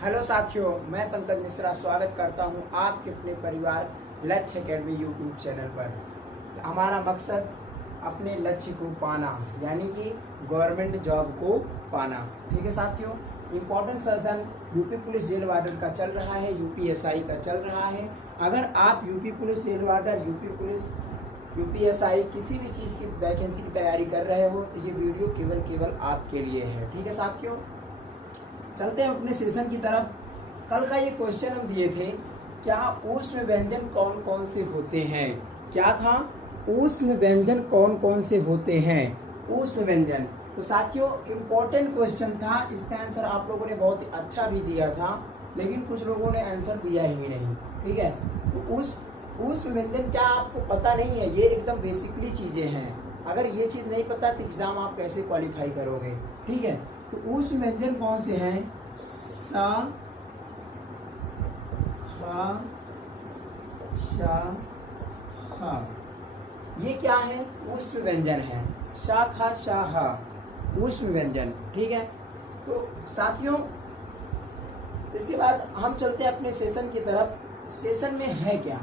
Hello साथियों, मैं पंकज मिश्रा स्वागत करता हूं आपके अपने परिवार लक्ष्य अकेडमी यूट्यूब चैनल पर। हमारा मकसद अपने लक्ष्य को पाना, यानी कि गवर्नमेंट जॉब को पाना। ठीक है साथियों, important session UP police jail warden का चल रहा है, यूपीएसआई का चल रहा है। अगर आप UP police jail warden, UP police, UPSI किसी भी चीज़ की वैकेंसी की तैयारी कर रहे हो तो ये वीडियो केवल आपके लिए है। ठीक है साथियों, चलते हैं अपने सेशन की तरफ। कल का ये क्वेश्चन हम दिए थे, क्या ऊष्म व्यंजन कौन कौन से होते हैं। क्या था? ऊष्म व्यंजन कौन कौन से होते हैं। ऊष्म व्यंजन, तो साथियों इम्पोर्टेंट क्वेश्चन था। इसका आंसर आप लोगों ने बहुत ही अच्छा भी दिया था, लेकिन कुछ लोगों ने आंसर दिया ही नहीं। ठीक है, तो ऊष्म व्यंजन क्या आपको पता नहीं है? ये एकदम बेसिकली चीजें हैं। अगर ये चीज नहीं पता तो एग्जाम आप कैसे क्वालिफाई करोगे। ठीक है, तो ऊष्म व्यंजन कौन से हैं? सा, खा, शा, हा। ये क्या है? ऊष्म व्यंजन है। शा, खा, शा, हा ऊष्म व्यंजन। ठीक है, तो साथियों इसके बाद हम चलते हैं अपने सेशन की तरफ। सेशन में है क्या?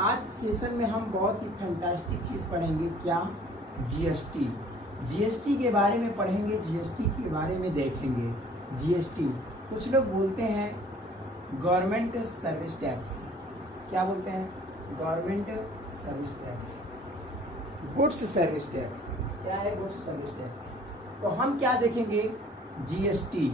आज सेशन में हम बहुत ही फैंटास्टिक चीज पढ़ेंगे। क्या? जीएसटी। जीएसटी के बारे में पढ़ेंगे, जीएसटी के बारे में देखेंगे। जीएसटी, कुछ लोग बोलते हैं गवर्नमेंट सर्विस टैक्स। क्या बोलते हैं? Government service tax, goods service tax. क्या है गुड्स सर्विस टैक्स? तो हम क्या देखेंगे? जीएसटी।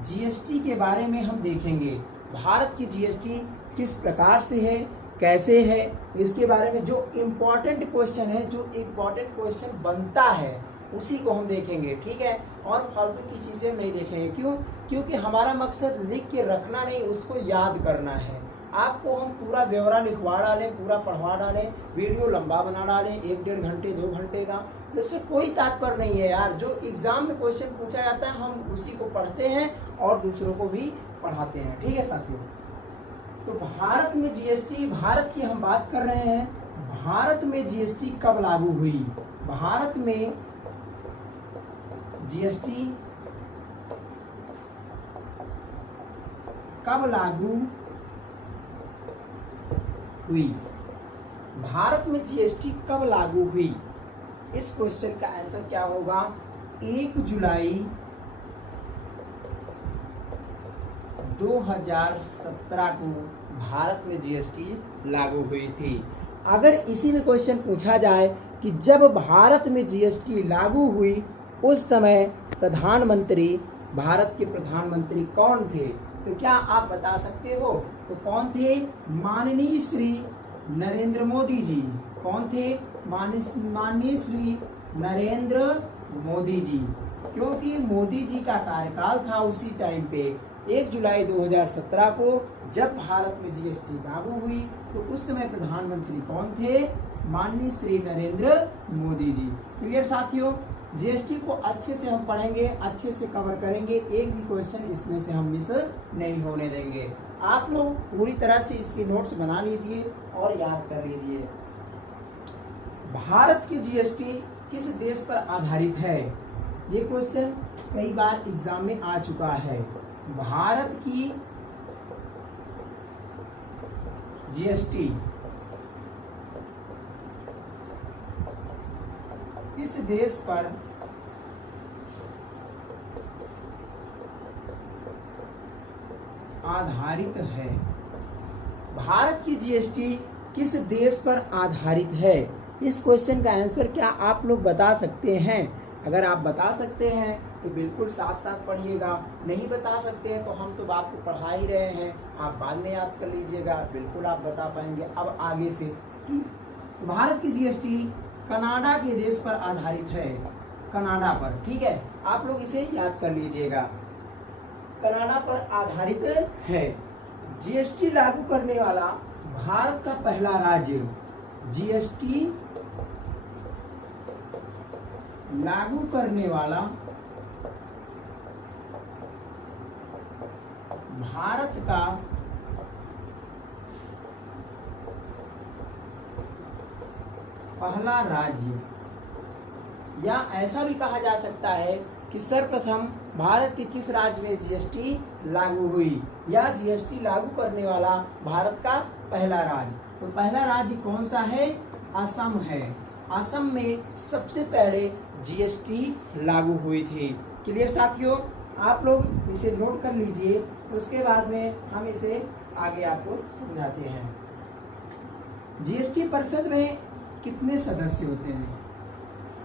जीएसटी के बारे में हम देखेंगे। भारत की जीएसटी किस प्रकार से है, कैसे है, इसके बारे में जो इम्पोर्टेंट क्वेश्चन है, जो इम्पोर्टेंट क्वेश्चन बनता है उसी को हम देखेंगे। ठीक है, और फालतू की चीजें नहीं देखेंगे। क्यों? क्योंकि हमारा मकसद लिख के रखना नहीं, उसको याद करना है। आपको हम पूरा ब्यौरा लिखवा डालें, पूरा पढ़वा डालें, वीडियो लंबा बना डालें 1-1.5 घंटे 2 घंटे का, इससे कोई तात्पर्य नहीं है यार। जो एग्जाम में क्वेश्चन पूछा जाता है हम उसी को पढ़ते हैं और दूसरों को भी पढ़ाते हैं। ठीक है साथियों, तो भारत में जीएसटी, भारत की हम बात कर रहे हैं। भारत में जीएसटी कब लागू हुई? भारत में जीएसटी कब लागू हुई? भारत में जीएसटी कब लागू हुई? इस क्वेश्चन का आंसर क्या होगा? 1 जुलाई 2017 को भारत में जीएसटी लागू हुई थी। अगर इसी में क्वेश्चन पूछा जाए कि जब भारत में जीएसटी लागू हुई उस समय प्रधानमंत्री, भारत के प्रधानमंत्री कौन थे? तो क्या आप बता सकते हो? तो कौन थे? माननीय श्री नरेंद्र मोदी जी। कौन थे? माननीय श्री नरेंद्र मोदी जी। क्योंकि मोदी जी का कार्यकाल था उसी टाइम पे 1 जुलाई 2017 को जब भारत में जीएसटी लागू हुई, तो उस समय प्रधानमंत्री कौन थे? माननीय श्री नरेंद्र मोदी जी। क्लियर साथियों, जीएसटी को अच्छे से हम पढ़ेंगे, अच्छे से कवर करेंगे, एक भी क्वेश्चन इसमें से हम मिस नहीं होने देंगे। आप लोग पूरी तरह से इसके नोट्स बना लीजिए और याद कर लीजिए। भारत की जीएसटी किस देश पर आधारित है? ये क्वेश्चन कई बार एग्जाम में आ चुका है। भारत की जीएसटी किस देश पर आधारित है? भारत की जीएसटी किस देश पर आधारित है? इस क्वेश्चन का आंसर क्या आप लोग बता सकते हैं? अगर आप बता सकते हैं तो बिल्कुल साथ साथ पढ़िएगा। नहीं बता सकते हैं तो हम तो आपको पढ़ा ही रहे हैं, आप बाद में याद कर लीजिएगा, बिल्कुल आप बता पाएंगे अब आगे से। भारत की जीएसटी कनाडा के देश पर आधारित है, कनाडा पर। ठीक है, आप लोग इसे याद कर लीजिएगा, कनाडा पर आधारित है। जीएसटी लागू करने वाला भारत का पहला राज्य, जीएसटी लागू करने वाला भारत का पहला राज्य, या ऐसा भी कहा जा सकता है कि सर्वप्रथम भारत के किस राज्य में जीएसटी लागू हुई? या जीएसटी लागू करने वाला भारत का पहला राज्य, तो पहला राज्य कौन सा है? असम है। असम में सबसे पहले जीएसटी लागू हुई थी। क्लियर साथियों, आप लोग इसे नोट कर लीजिए, उसके बाद में हम इसे आगे आपको समझाते हैं। जीएसटी परिषद में कितने सदस्य होते हैं?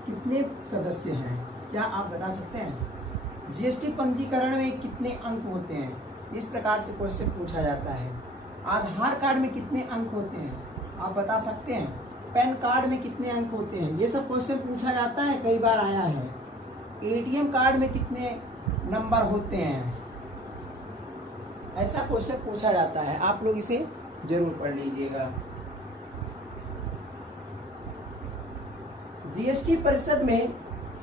कितने सदस्य हैं, क्या आप बता सकते हैं? जीएसटी पंजीकरण में कितने अंक होते हैं? इस प्रकार से क्वेश्चन पूछा जाता है। आधार कार्ड में कितने अंक होते हैं, आप बता सकते हैं? पैन कार्ड में कितने अंक होते हैं? ये सब क्वेश्चन पूछा जाता है, कई बार आया है। एटीएम कार्ड में कितने नंबर होते हैं, ऐसा क्वेश्चन पूछा जाता है। आप लोग इसे जरूर पढ़ लीजिएगा। जीएसटी परिषद में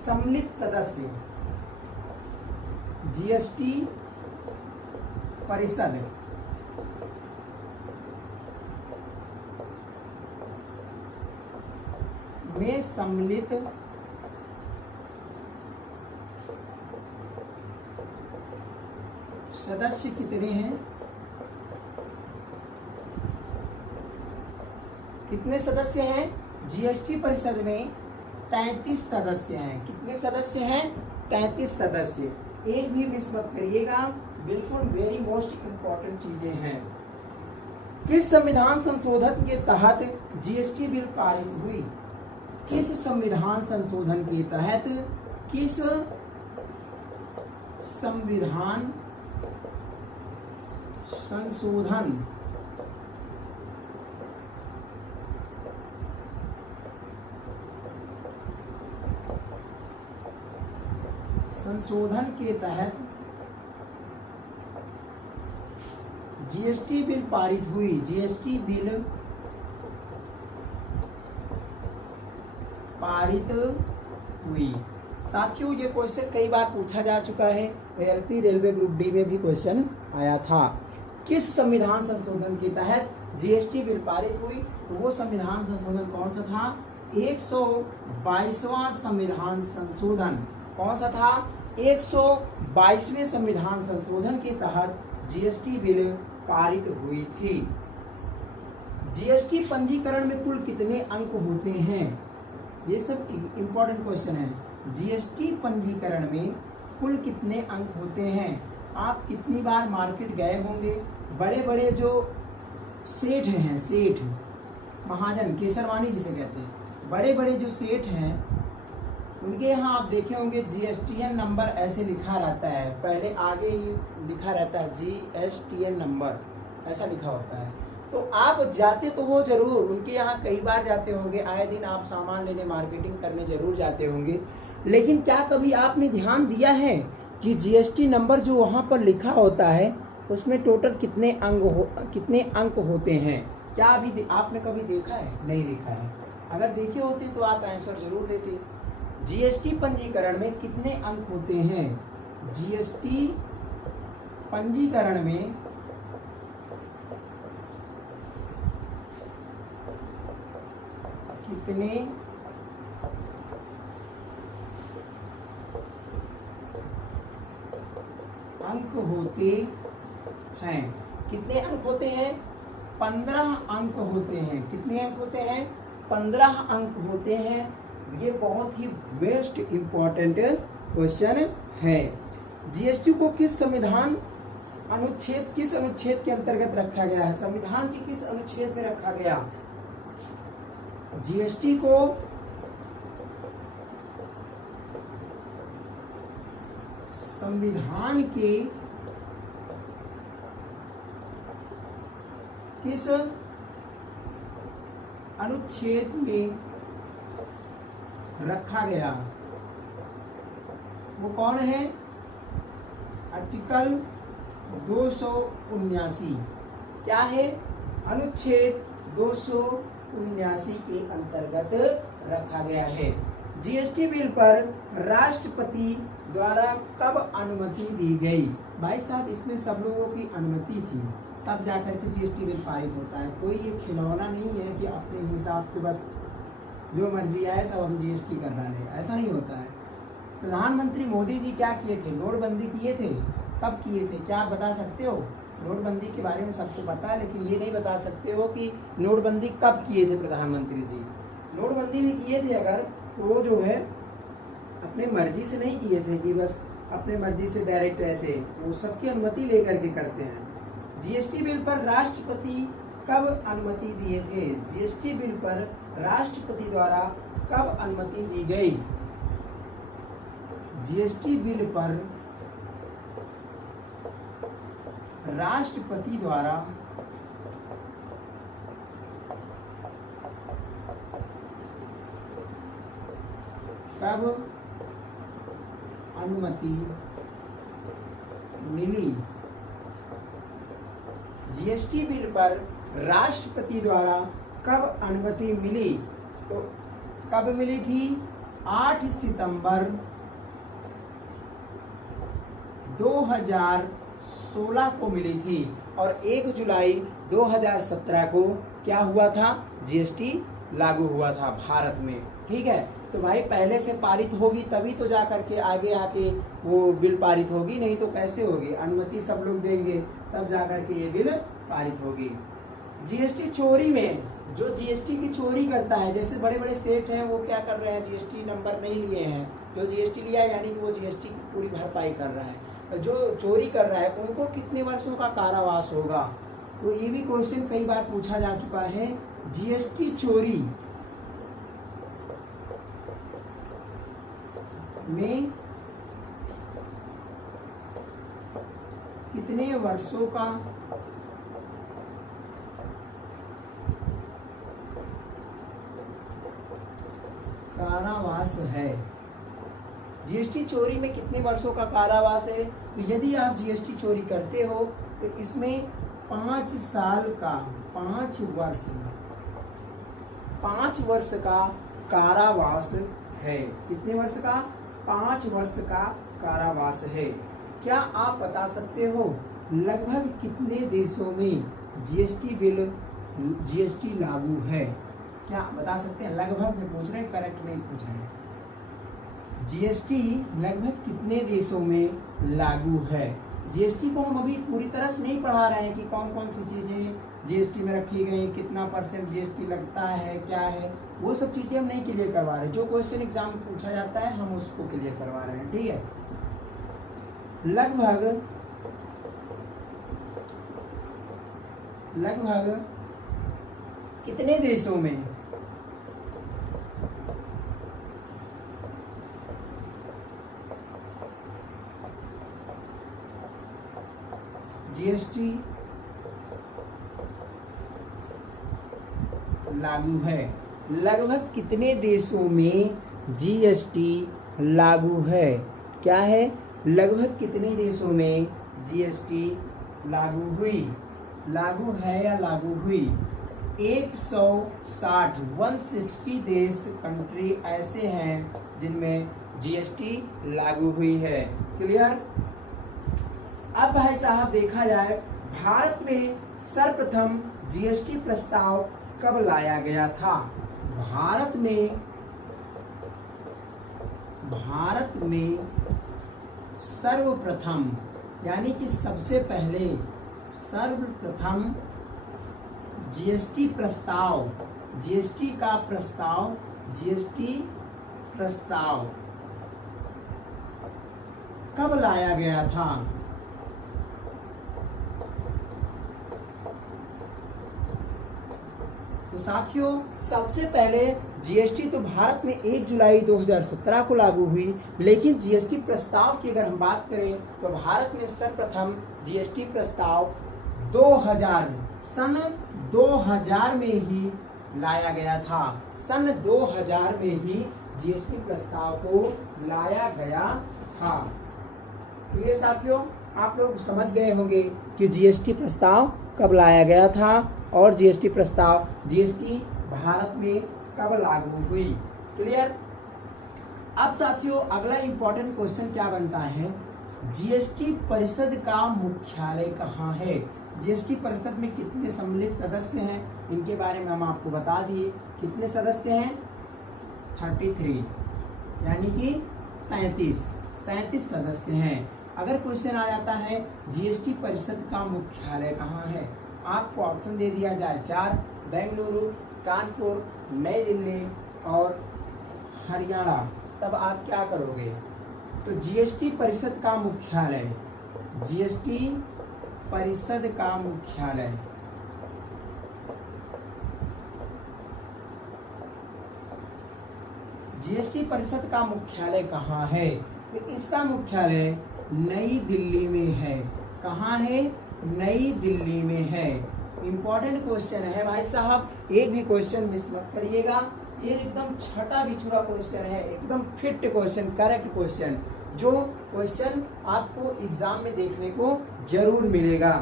सम्मिलित सदस्य, जीएसटी परिषद में सम्मिलित सदस्य कितने हैं? कितने सदस्य हैं? जीएसटी परिषद में 33 सदस्य हैं। कितने सदस्य हैं? 33 सदस्य। एक भी मिस मत करिएगा, बिल्कुल वेरी मोस्ट इम्पोर्टेंट चीजें हैं। किस संविधान संशोधन के तहत जीएसटी बिल पारित हुई? किस संविधान संशोधन के तहत, किस संविधान संशोधन के तहत जीएसटी बिल पारित हुई? जीएसटी बिल पारित हुई। साथियों, ये क्वेश्चन कई बार पूछा जा चुका है। एलपी रेलवे ग्रुप डी में भी क्वेश्चन आया था। किस संविधान संशोधन के तहत जीएसटी बिल पारित हुई? तो वो संविधान संशोधन कौन सा था? 122वां संविधान संशोधन। कौन सा था? 122वें संविधान संशोधन के तहत जीएसटी बिल पारित हुई थी। जीएसटी पंजीकरण में कुल कितने अंक होते हैं? ये सब इम्पोर्टेंट क्वेश्चन है। जीएसटी पंजीकरण में कुल कितने अंक होते हैं? आप कितनी बार मार्केट गए होंगे? बड़े बड़े जो सेठ हैं, सेठ महाजन, केसरवानी जिसे कहते हैं, बड़े बड़े जो सेठ हैं, उनके यहाँ आप देखे होंगे जीएसटीएन नंबर ऐसे लिखा रहता है। पहले आगे ही लिखा रहता है जीएसटीएन नंबर, ऐसा लिखा होता है। तो आप जाते तो हो जरूर, उनके यहाँ कई बार जाते होंगे, आए दिन आप सामान लेने, मार्केटिंग करने जरूर जाते होंगे। लेकिन क्या कभी आपने ध्यान दिया है कि जीएसटी नंबर जो वहाँ पर लिखा होता है उसमें टोटल कितने अंक होते हैं? क्या अभी आपने कभी देखा है? नहीं देखा है। अगर देखे होते तो आप आंसर जरूर देते। जीएसटी पंजीकरण में कितने अंक होते हैं? जीएसटी पंजीकरण में कितने अंक होते हैं? कितने अंक होते हैं? 15 अंक होते हैं। कितने अंक होते हैं? 15 अंक होते हैं। ये बहुत ही बेस्ट इम्पोर्टेंट क्वेश्चन है। जीएसटी को किस अनुच्छेद के अंतर्गत रखा गया है? संविधान के किस अनुच्छेद में रखा गया? जीएसटी को संविधान के किस अनुच्छेद में रखा गया? वो कौन है? आर्टिकल 279। क्या है? अनुच्छेद 279 के अंतर्गत रखा गया है। जीएसटी बिल पर राष्ट्रपति द्वारा कब अनुमति दी गई? भाई साहब, इसमें सब लोगों की अनुमति थी, तब जाकर के जीएसटी बिल पारित होता है। कोई ये खिलौना नहीं है कि अपने हिसाब से बस जो मर्जी आए सब हम जीएसटी कर रहे हैं, ऐसा नहीं होता है। प्रधानमंत्री मोदी जी क्या किए थे? नोटबंदी किए थे। कब किए थे? क्या आप बता सकते हो? नोटबंदी के बारे में सबको पता है, लेकिन ये नहीं बता सकते हो कि नोटबंदी कब किए थे प्रधानमंत्री जी। नोटबंदी भी किए थे अगर, तो वो जो है अपने मर्जी से नहीं किए थे कि बस अपने मर्जी से डायरेक्ट ऐसे, वो सबकी अनुमति लेकर के करते हैं। जीएसटी बिल पर राष्ट्रपति कब अनुमति दिए थे? जीएसटी बिल पर राष्ट्रपति द्वारा कब अनुमति दी गई? जीएसटी बिल पर राष्ट्रपति द्वारा कब अनुमति मिली? जीएसटी बिल पर राष्ट्रपति द्वारा कब अनुमति मिली? तो कब मिली थी? 8 सितंबर 2016 को मिली थी और 1 जुलाई 2017 को क्या हुआ था? जीएसटी लागू हुआ था भारत में। ठीक है, तो भाई पहले से पारित होगी तभी तो जा करके आगे आके वो बिल पारित होगी, नहीं तो कैसे होगी? अनुमति सब लोग देंगे तब जा करके ये बिल पारित होगी। जीएसटी चोरी में, जो जीएसटी की चोरी करता है, जैसे बड़े बड़े सेठ हैं वो क्या कर रहे हैं? जीएसटी नंबर नहीं लिए हैं, जो जीएसटी लिया है यानी कि वो जीएसटी की पूरी भरपाई कर रहा है। जो चोरी कर रहा है उनको कितने वर्षों का कारावास होगा? तो ये भी क्वेश्चन कई बार पूछा जा चुका है। जीएसटी चोरी में कितने वर्षों का कारावास है? जीएसटी चोरी में कितने वर्षों का कारावास है? तो यदि आप जीएसटी चोरी करते हो तो इसमें 5 साल का, 5 वर्ष का कारावास है। कितने वर्ष का? 5 वर्ष का कारावास है। क्या आप बता सकते हो लगभग कितने देशों में जीएसटी लागू है? क्या बता सकते हैं? लगभग में पूछ रहे हैं, करेक्ट नहीं पूछ रहे हैं। जीएसटी लगभग कितने देशों में लागू है? जीएसटी को हम अभी पूरी तरह से नहीं पढ़ा रहे हैं कि कौन कौन सी चीजें जीएसटी में रखी गई, कितना % जीएसटी लगता है, क्या है, वो सब चीजें हम नहीं क्लियर करवा रहे। जो क्वेश्चन एग्जाम में पूछा जाता है हम उसको क्लियर करवा रहे हैं। ठीक है, लगभग कितने देशों में जीएसटी लागू है? लगभग कितने देशों में जीएसटी लागू है? क्या है? लगभग कितने देशों में जीएसटी लागू हुई? लागू है या लागू हुई? 160 देश, कंट्री ऐसे हैं जिनमें जीएसटी लागू हुई है। क्लियर? अब भाई साहब देखा जाए भारत में सर्वप्रथम जीएसटी प्रस्ताव कब लाया गया था? भारत में सर्वप्रथम यानी कि सबसे पहले सर्वप्रथम जीएसटी प्रस्ताव कब लाया गया था? तो साथियों सबसे पहले जीएसटी तो भारत में 1 जुलाई 2017 को लागू हुई, लेकिन जीएसटी प्रस्ताव की अगर हम बात करें तो भारत में सर्वप्रथम जीएसटी प्रस्ताव सन 2000 में ही लाया गया था। सन 2000 में ही जीएसटी प्रस्ताव को लाया गया था। क्लियर साथियों? आप लोग समझ गए होंगे कि जीएसटी प्रस्ताव कब लाया गया था और जीएसटी भारत में कब लागू हुई। क्लियर? अब साथियों अगला इंपॉर्टेंट क्वेश्चन क्या बनता है? जीएसटी परिषद का मुख्यालय कहाँ है? जीएसटी परिषद में कितने सम्मिलित सदस्य हैं, इनके बारे में हम आपको बता दिए। कितने सदस्य हैं? 33, यानी कि 33 सदस्य हैं। अगर क्वेश्चन आ जाता है जीएसटी परिषद का मुख्यालय कहाँ है, आपको ऑप्शन दे दिया जाए 4, बेंगलुरु, कानपुर, नई दिल्ली और हरियाणा, तब आप क्या करोगे? तो जीएसटी परिषद का मुख्यालय, जीएसटी परिषद का मुख्यालय जीएसटी परिषद का मुख्यालय कहाँ है? तो इसका मुख्यालय नई दिल्ली में है। कहाँ है? नई दिल्ली में है। इंपॉर्टेंट क्वेश्चन है भाई साहब, एक भी क्वेश्चन मिस मत करिएगा। ये एकदम छठा बिछुड़ा क्वेश्चन है, एकदम फिट क्वेश्चन, करेक्ट क्वेश्चन, जो क्वेश्चन आपको एग्जाम में देखने को जरूर मिलेगा।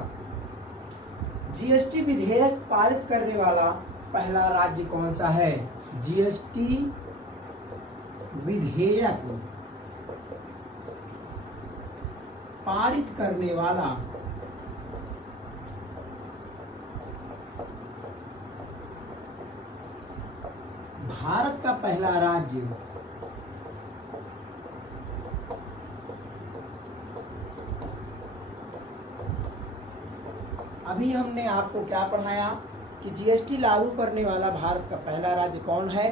जीएसटी विधेयक पारित करने वाला पहला राज्य कौन सा है? जीएसटी विधेयक पारित करने वाला भारत का पहला राज्य अभी हमने आपको क्या पढ़ाया कि जीएसटी लागू करने वाला भारत का पहला राज्य कौन है?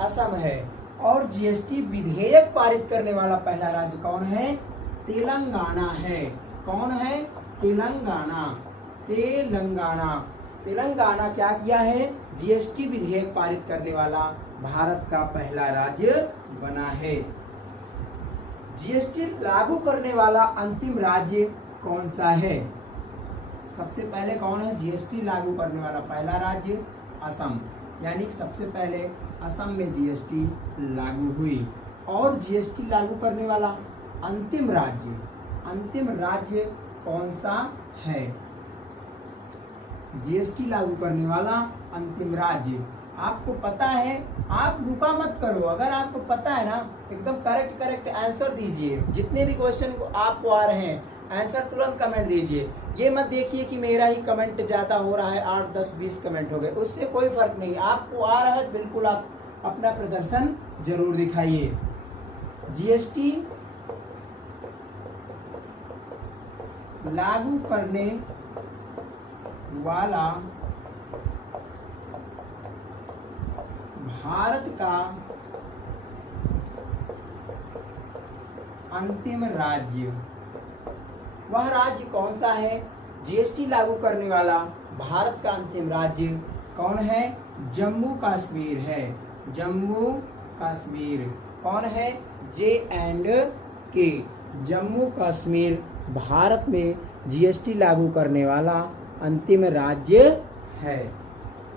असम है। और जीएसटी विधेयक पारित करने वाला पहला राज्य कौन है? तेलंगाना है। कौन है? तेलंगाना। तेलंगाना क्या किया है? जीएसटी विधेयक पारित करने वाला भारत का पहला राज्य बना है। जीएसटी लागू करने वाला अंतिम राज्य कौन सा है? सबसे पहले कौन है जीएसटी लागू करने वाला पहला राज्य? असम, यानी सबसे पहले असम में जीएसटी लागू हुई। और जीएसटी लागू करने वाला अंतिम राज्य कौन सा है? जीएसटी लागू करने वाला अंतिम राज्य आपको पता है, आप रुका मत करो। अगर आपको पता है ना, एकदम करेक्ट आंसर दीजिए। जितने भी क्वेश्चन को आपको आ रहे हैं आंसर तुरंत कमेंट दीजिए। ये मत देखिए कि मेरा ही कमेंट ज्यादा हो रहा है, 8, 10, 20 कमेंट हो गए, उससे कोई फर्क नहीं। आपको आ रहा है, बिल्कुल आप अपना प्रदर्शन जरूर दिखाइए। जीएसटी लागू करने वाला भारत का अंतिम राज्य, वह राज्य कौन सा है? जीएसटी लागू करने वाला भारत का अंतिम राज्य कौन है? जम्मू कश्मीर है। जम्मू कश्मीर कौन है? J&K। जम्मू कश्मीर भारत में जीएसटी लागू करने वाला अंतिम राज्य है।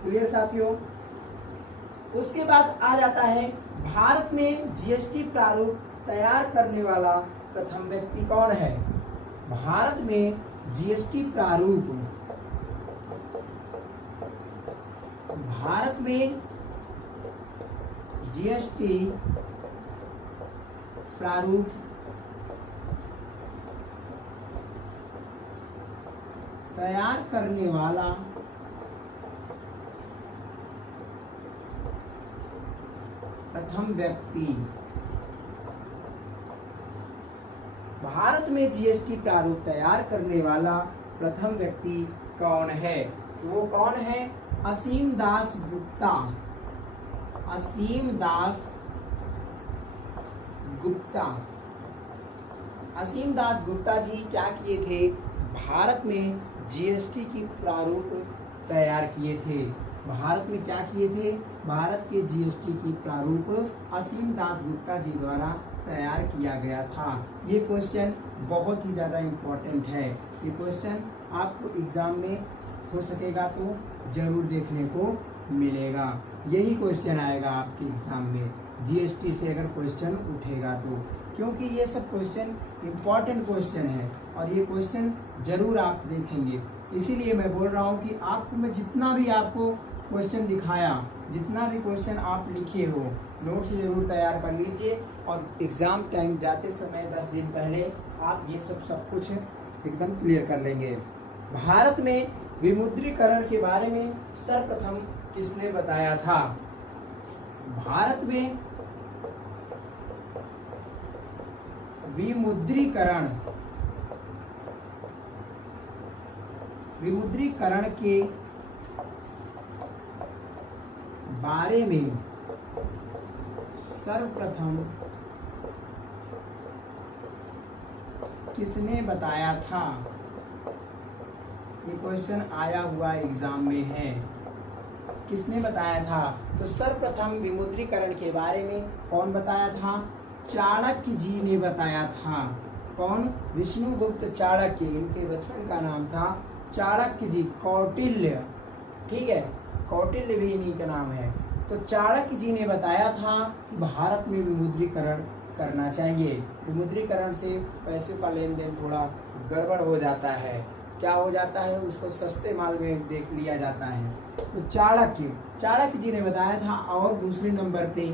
क्लियर साथियों? उसके बाद आ जाता है भारत में जीएसटी प्रारूप तैयार करने वाला प्रथम व्यक्ति कौन है? भारत में जीएसटी प्रारूप, भारत में जीएसटी प्रारूप तैयार करने वाला प्रथम व्यक्ति, भारत में जीएसटी प्रारूप तैयार करने वाला प्रथम व्यक्ति कौन है? वो कौन है? असीम दास गुप्ता। असीम दास गुप्ता जी क्या किए थे? भारत में जीएसटी की प्रारूप तैयार किए थे। भारत में क्या किए थे? भारत के जीएसटी की प्रारूप असीम दास गुप्ता जी द्वारा तैयार किया गया था। ये क्वेश्चन बहुत ही ज़्यादा इम्पोर्टेंट है। ये क्वेश्चन आपको एग्जाम में हो सकेगा तो जरूर देखने को मिलेगा। यही क्वेश्चन आएगा आपके एग्जाम में, जीएसटी से अगर क्वेश्चन उठेगा तो, क्योंकि ये सब क्वेश्चन इम्पॉर्टेंट क्वेश्चन है और ये क्वेश्चन जरूर आप देखेंगे। इसीलिए मैं बोल रहा हूँ कि आपको मैं जितना भी आपको क्वेश्चन दिखाया, जितना भी क्वेश्चन आप लिखे हो, नोट्स जरूर तैयार कर लीजिए और एग्ज़ाम टाइम जाते समय 10 दिन पहले आप ये सब कुछ एकदम क्लियर कर लेंगे। भारत में विमुद्रीकरण के बारे में सर्वप्रथम किसने बताया था? भारत में विमुद्रीकरण के बारे में सर्वप्रथम किसने बताया था? ये क्वेश्चन आया हुआ एग्जाम में है। किसने बताया था? तो सर्वप्रथम विमुद्रीकरण के बारे में कौन बताया था? चाणक्य जी ने बताया था। कौन? विष्णुगुप्त चाणक्य, इनके बचपन का नाम था चाणक्य जी। कौटिल्य, ठीक है, कौटिल्य भी इन्हीं का नाम है। तो चाणक्य जी ने बताया था कि भारत में विमुद्रीकरण करना चाहिए। विमुद्रीकरण से पैसे का लेन देन थोड़ा गड़बड़ हो जाता है। क्या हो जाता है? उसको सस्ते माल में देख लिया जाता है। तो चाणक्य जी ने बताया था। और दूसरे नंबर पे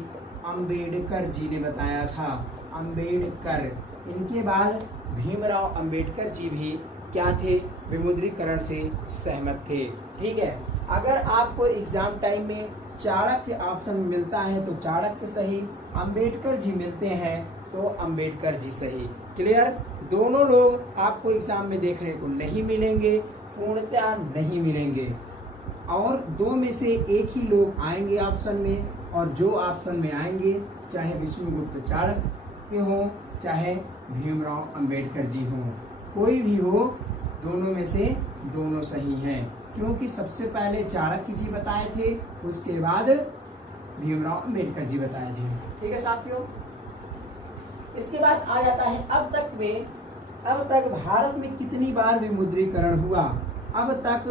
अंबेडकर जी ने बताया था। अंबेडकर, इनके बाद भीमराव अंबेडकर जी भी क्या थे? विमुद्रीकरण से सहमत थे। ठीक है, अगर आपको एग्जाम टाइम में चाणक्य ऑप्शन मिलता है तो चाणक्य सही, अंबेडकर जी मिलते हैं तो अंबेडकर जी सही। क्लियर? दोनों लोग आपको एग्जाम में देखने को नहीं मिलेंगे, पूर्णतः नहीं मिलेंगे, और दो में से एक ही लोग आएंगे ऑप्शन में। और जो ऑप्शन में आएंगे, चाहे विष्णुगुप्त चाणक्य हो, चाहे भीमराव अंबेडकर जी हो, कोई भी हो, दोनों में से दोनों सही हैं। क्योंकि सबसे पहले चाणक्य जी बताए थे, उसके बाद भीमराव अंबेडकर जी बताए थे। ठीक है साथियों, इसके बाद आ जाता है अब तक भारत में कितनी बार विमुद्रीकरण हुआ? अब तक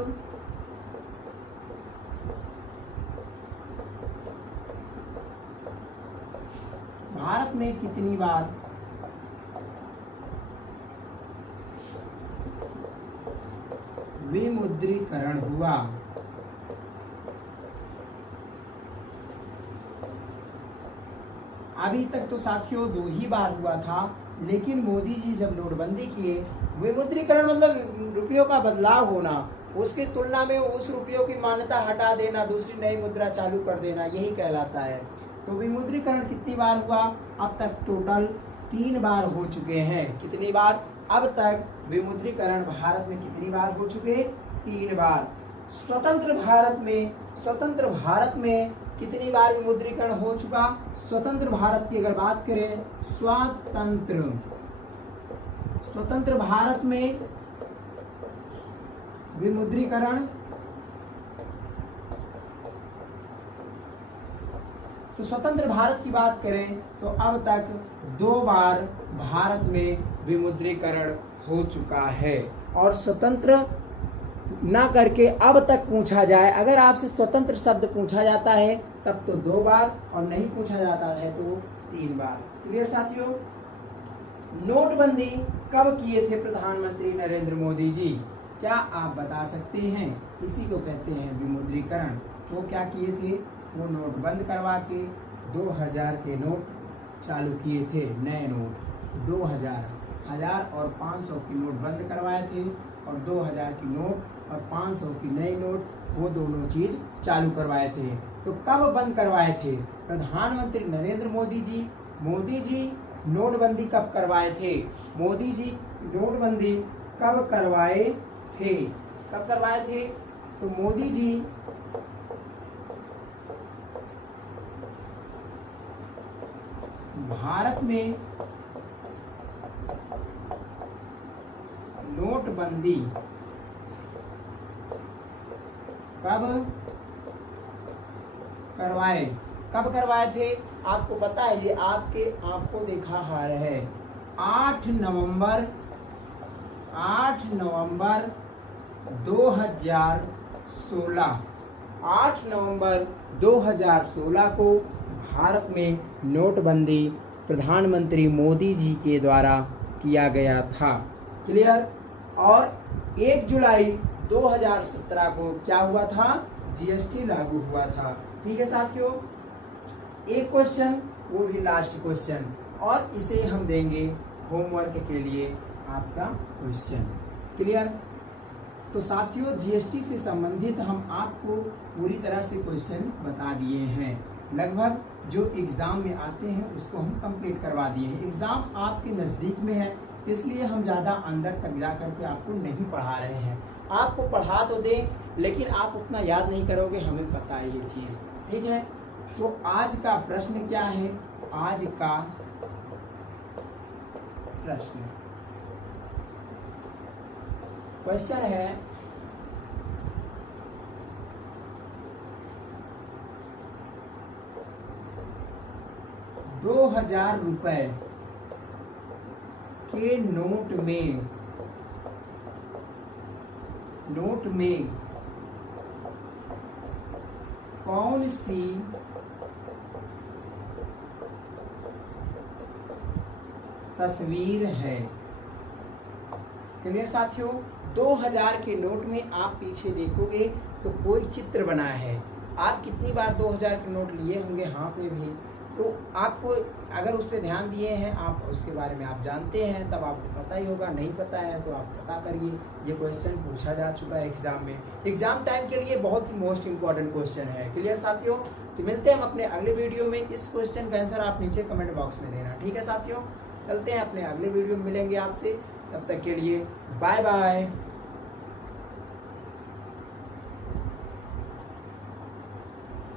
भारत में कितनी बार विमुद्रीकरण हुआ? अभी तक तो साथियों 2 ही बार हुआ था, लेकिन मोदी जी जब नोटबंदी किए, विमुद्रीकरण मतलब रुपयों का बदलाव होना, उसकी तुलना में उस रुपयों की मान्यता हटा देना, दूसरी नई मुद्रा चालू कर देना, यही कहलाता है। तो विमुद्रीकरण कितनी बार हुआ? अब तक टोटल 3 बार हो चुके हैं। कितनी बार? अब तक विमुद्रीकरण भारत में कितनी बार हो चुके? 3 बार। स्वतंत्र भारत में कितनी बार विमुद्रीकरण हो चुका? स्वतंत्र भारत की अगर बात करें, स्वतंत्र भारत में विमुद्रीकरण, तो स्वतंत्र भारत की बात करें तो अब तक 2 बार भारत में विमुद्रीकरण हो चुका है। और स्वतंत्र ना करके अब तक पूछा जाए, अगर आपसे स्वतंत्र शब्द पूछा जाता है तब तो 2 बार, और नहीं पूछा जाता है तो 3 बार। क्लियर साथियों? नोटबंदी कब किए थे प्रधानमंत्री नरेंद्र मोदी जी? क्या आप बता सकते हैं? इसी को कहते हैं विमुद्रीकरण। वो क्या किए थे? वो नोट बंद करवा के 2000 के नोट चालू किए थे, नए नोट। 2000, 1000 और 500 की नोट बंद करवाए थे, और 2000 की नोट और 500 की नई नोट, वो दोनों चीज चालू करवाए थे। तो कब बंद करवाए थे? प्रधानमंत्री नरेंद्र मोदी जी नोटबंदी कब करवाए थे? मोदी जी नोटबंदी कब करवाए थे? तो मोदी जी भारत में नोटबंदी कब करवाए थे? आपको पता है, ये आपके आंखों देखा हाल है। 8 नवंबर 2016, 8 नवंबर 2016 को भारत में नोटबंदी प्रधानमंत्री मोदी जी के द्वारा किया गया था। क्लियर? और 1 जुलाई 2017 को क्या हुआ था? जीएसटी लागू हुआ था। ठीक है साथियों, एक क्वेश्चन, वो भी लास्ट क्वेश्चन, और इसे हम देंगे होमवर्क के लिए आपका क्वेश्चन। क्लियर? तो साथियों, जीएसटी से संबंधित हम आपको पूरी तरह से क्वेश्चन बता दिए हैं। लगभग जो एग्ज़ाम में आते हैं उसको हम कंप्लीट करवा दिए हैं। एग्ज़ाम आपके नज़दीक में है, इसलिए हम ज़्यादा अंदर तक जा कर के आपको नहीं पढ़ा रहे हैं। आपको पढ़ा तो दें, लेकिन आप उतना याद नहीं करोगे, हमें पता है ये चीज़, ठीक है। तो आज का प्रश्न क्या है? आज का प्रश्न क्वेश्चन है 2000 रुपए के नोट में कौन सी तस्वीर है? क्लियर साथियों? 2000 के नोट में आप पीछे देखोगे तो कोई चित्र बना है। आप कितनी बार 2000 के नोट लिए होंगे हाथ में भी, तो आपको अगर उस पर ध्यान दिए हैं, आप उसके बारे में आप जानते हैं, तब आपको पता ही होगा। नहीं पता है तो आप पता करिए, ये क्वेश्चन पूछा जा चुका है एग्जाम में। एग्जाम टाइम के लिए बहुत ही मोस्ट इंपॉर्टेंट क्वेश्चन है। क्लियर साथियों? तो मिलते हैं हम अपने अगले वीडियो में। इस क्वेश्चन का आंसर आप नीचे कमेंट बॉक्स में देना, ठीक है साथियों? चलते हैं अपने अगले वीडियो में, मिलेंगे आपसे, तब तक के लिए बाय बाय।